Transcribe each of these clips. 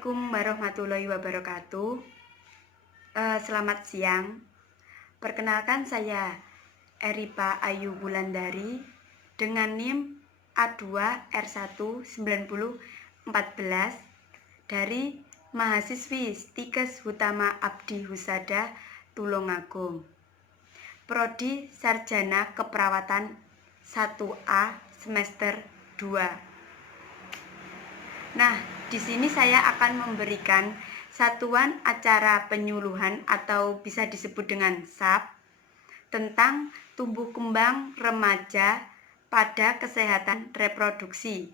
Assalamualaikum warahmatullahi wabarakatuh. Selamat siang. Perkenalkan saya Eripa Ayu Wulandari dengan NIM A2R19014 dari mahasiswi Stikes Hutama Abdi Husada Tulungagung. Prodi Sarjana Keperawatan 1A semester 2. Nah, di sini saya akan memberikan satuan acara penyuluhan atau bisa disebut dengan SAP tentang tumbuh kembang remaja pada kesehatan reproduksi.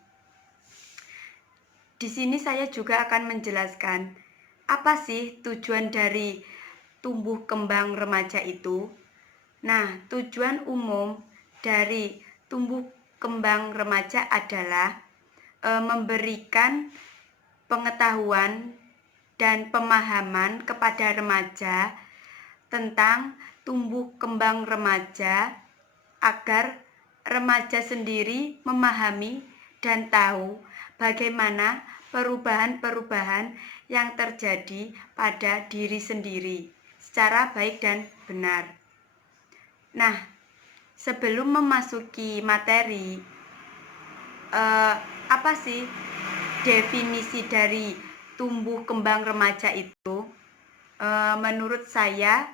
Di sini saya juga akan menjelaskan apa sih tujuan dari tumbuh kembang remaja itu. Nah, tujuan umum dari tumbuh kembang remaja adalah memberikan pengetahuan dan pemahaman kepada remaja tentang tumbuh kembang remaja agar remaja sendiri memahami dan tahu bagaimana perubahan-perubahan yang terjadi pada diri sendiri secara baik dan benar. Nah, sebelum memasuki materi, apa sih definisi dari tumbuh kembang remaja itu? Menurut saya,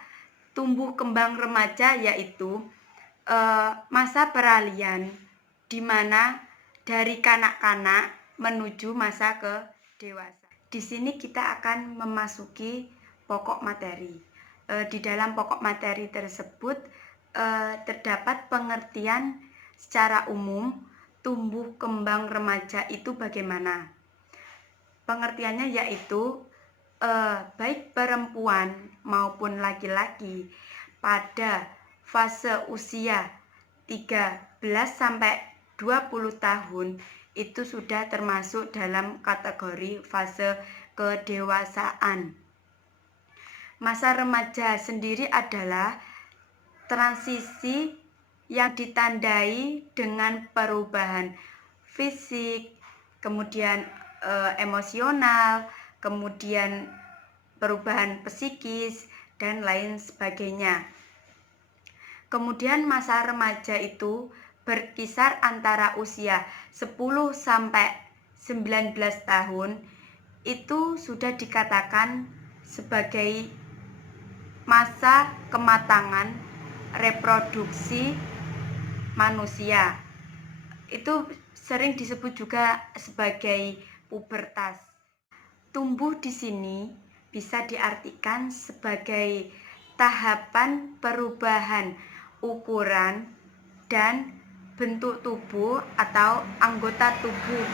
tumbuh kembang remaja yaitu masa peralihan di mana dari kanak-kanak menuju masa ke dewasa. Di sini kita akan memasuki pokok materi. Di dalam pokok materi tersebut terdapat pengertian secara umum tumbuh kembang remaja itu bagaimana. Pengertiannya yaitu baik perempuan maupun laki-laki pada fase usia 13 sampai 20 tahun itu sudah termasuk dalam kategori fase kedewasaan. Masa remaja sendiri adalah transisi yang ditandai dengan perubahan fisik, kemudian emosional, kemudian perubahan psikis, dan lain sebagainya. Kemudian masa remaja itu berkisar antara usia 10 sampai 19 tahun itu sudah dikatakan sebagai masa kematangan reproduksi manusia. Itu sering disebut juga sebagai pubertas. Tumbuh di sini bisa diartikan sebagai tahapan perubahan ukuran dan bentuk tubuh atau anggota tubuh.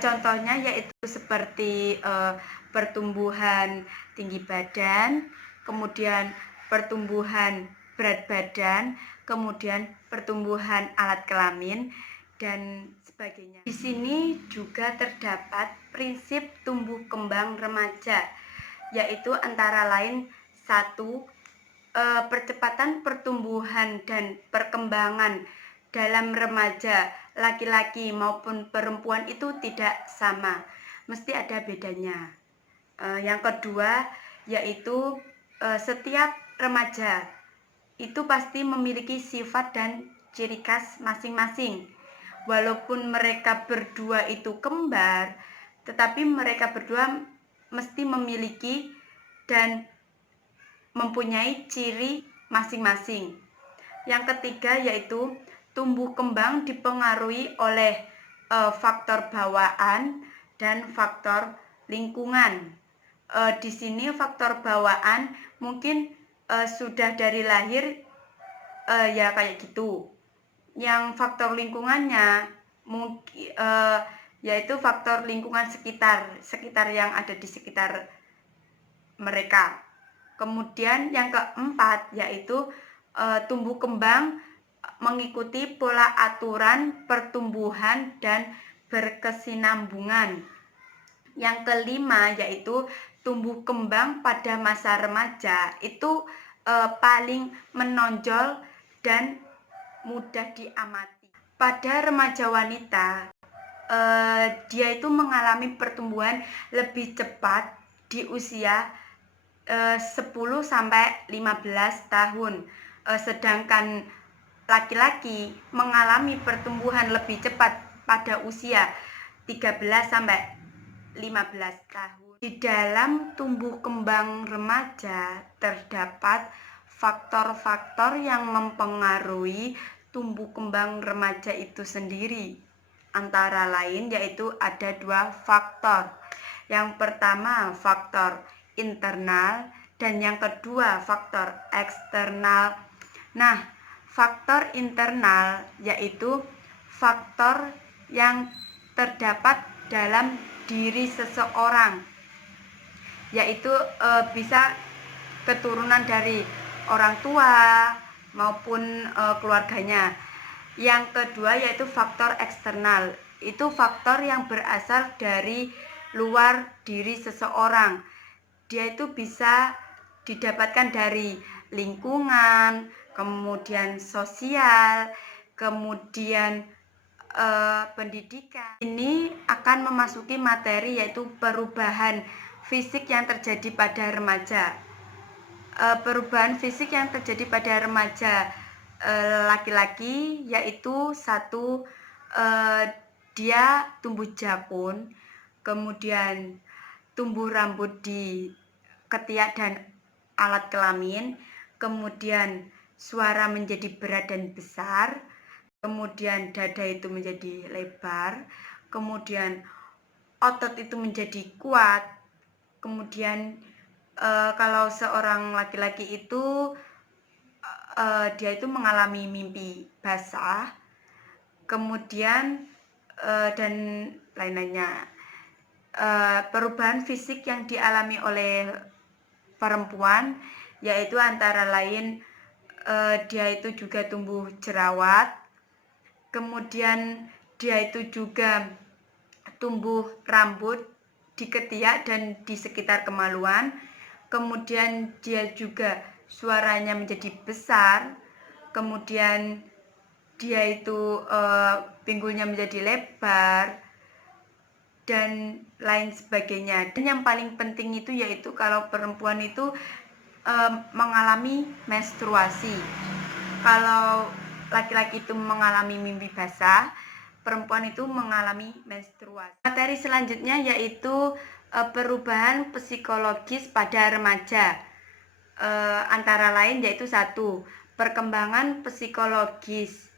Contohnya yaitu seperti pertumbuhan tinggi badan, kemudian pertumbuhan berat badan, kemudian pertumbuhan alat kelamin, dan sebagainya. Di sini juga terdapat prinsip tumbuh kembang remaja, yaitu antara lain 1. Percepatan pertumbuhan dan perkembangan dalam remaja laki-laki maupun perempuan itu tidak sama, mesti ada bedanya. Yang kedua yaitu setiap remaja itu pasti memiliki sifat dan ciri khas masing-masing. Walaupun mereka berdua itu kembar, tetapi mereka berdua mesti memiliki dan mempunyai ciri masing-masing. Yang ketiga yaitu tumbuh kembang dipengaruhi oleh faktor bawaan dan faktor lingkungan. Di sini faktor bawaan mungkin sudah dari lahir ya kayak gitu. Yang faktor lingkungannya mungkin yaitu faktor lingkungan sekitar yang ada di sekitar mereka. Kemudian yang keempat yaitu tumbuh kembang mengikuti pola aturan pertumbuhan dan berkesinambungan. Yang kelima yaitu tumbuh kembang pada masa remaja itu paling menonjol dan mudah diamati. Pada remaja wanita dia itu mengalami pertumbuhan lebih cepat di usia 10 sampai 15 tahun. Sedangkan laki-laki mengalami pertumbuhan lebih cepat pada usia 13 sampai 15 tahun. Di dalam tumbuh kembang remaja terdapat faktor-faktor yang mempengaruhi tumbuh kembang remaja itu sendiri. Antara lain yaitu ada 2 faktor. Yang pertama faktor internal dan yang kedua faktor eksternal. Nah, faktor internal yaitu faktor yang terdapat dalam diri seseorang, yaitu bisa keturunan dari orang tua maupun keluarganya. Yang kedua yaitu faktor eksternal, itu faktor yang berasal dari luar diri seseorang. Dia itu bisa didapatkan dari lingkungan, kemudian sosial, kemudian pendidikan. Ini akan memasuki materi yaitu perubahan fisik yang terjadi pada remaja. Perubahan fisik yang terjadi pada remaja laki-laki yaitu satu, dia tumbuh jakun, kemudian tumbuh rambut di ketiak dan alat kelamin, kemudian suara menjadi berat dan besar, kemudian dada itu menjadi lebar, kemudian otot itu menjadi kuat, kemudian kalau seorang laki-laki itu dia itu mengalami mimpi basah, kemudian dan lain-lainnya. Perubahan fisik yang dialami oleh perempuan yaitu antara lain dia itu juga tumbuh jerawat, kemudian dia itu juga tumbuh rambut di ketiak dan di sekitar kemaluan, kemudian dia juga suaranya menjadi besar, kemudian dia itu pinggulnya menjadi lebar dan lain sebagainya. Dan yang paling penting itu yaitu kalau perempuan itu mengalami menstruasi. Kalau laki-laki itu mengalami mimpi basah, perempuan itu mengalami menstruasi. Materi selanjutnya yaitu perubahan psikologis pada remaja. Antara lain yaitu satu, perkembangan psikologis.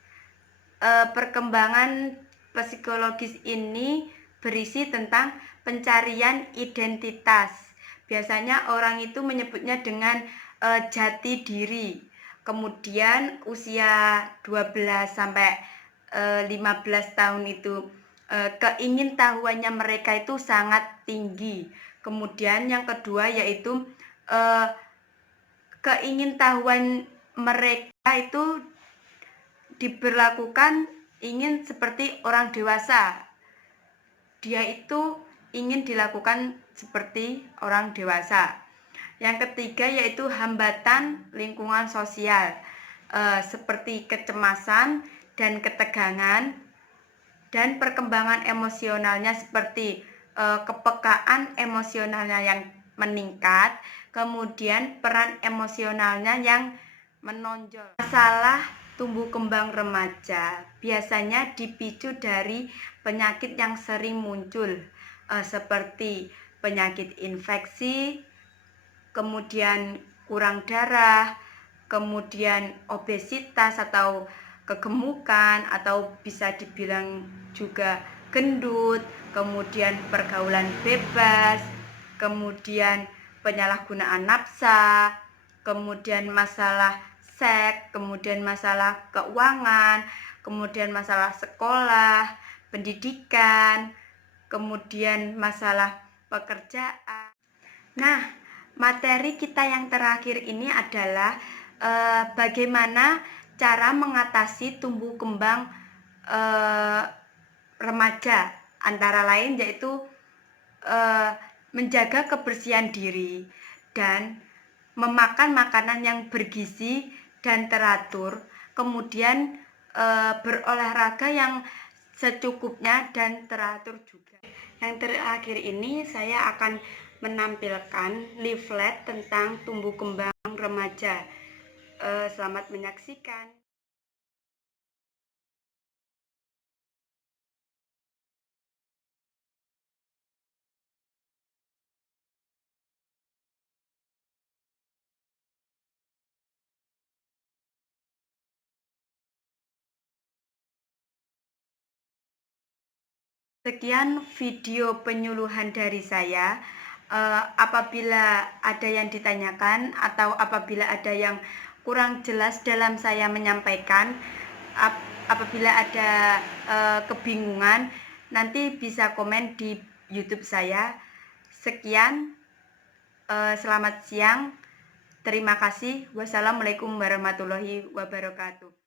Perkembangan psikologis ini berisi tentang pencarian identitas. Biasanya orang itu menyebutnya dengan jati diri. Kemudian usia 12 sampai 15 tahun itu keingintahuannya mereka itu sangat tinggi. Kemudian yang kedua yaitu keingintahuan mereka itu diberlakukan ingin seperti orang dewasa. Dia itu ingin dilakukan seperti orang dewasa. Yang ketiga yaitu hambatan lingkungan sosial, seperti kecemasan dan ketegangan, dan perkembangan emosionalnya seperti kepekaan emosionalnya yang meningkat, kemudian peran emosionalnya yang menonjol. Masalah tumbuh kembang remaja biasanya dipicu dari penyakit yang sering muncul, seperti penyakit infeksi, kemudian kurang darah, kemudian obesitas atau kegemukan, atau bisa dibilang juga gendut, kemudian pergaulan bebas, kemudian penyalahgunaan nafsa, kemudian masalah seks, kemudian masalah keuangan, kemudian masalah sekolah, pendidikan, kemudian masalah pekerjaan. Nah, materi kita yang terakhir ini adalah bagaimana cara mengatasi tumbuh kembang remaja. Antara lain yaitu menjaga kebersihan diri dan memakan makanan yang bergizi dan teratur, kemudian berolahraga yang secukupnya dan teratur juga. Yang terakhir ini saya akan menampilkan leaflet tentang tumbuh kembang remaja. Selamat menyaksikan. Sekian video penyuluhan dari saya. Apabila ada yang ditanyakan atau apabila ada yang kurang jelas dalam saya menyampaikan, apabila ada kebingungan, nanti bisa komen di YouTube saya. Sekian, selamat siang. Terima kasih. Wassalamualaikum warahmatullahi wabarakatuh.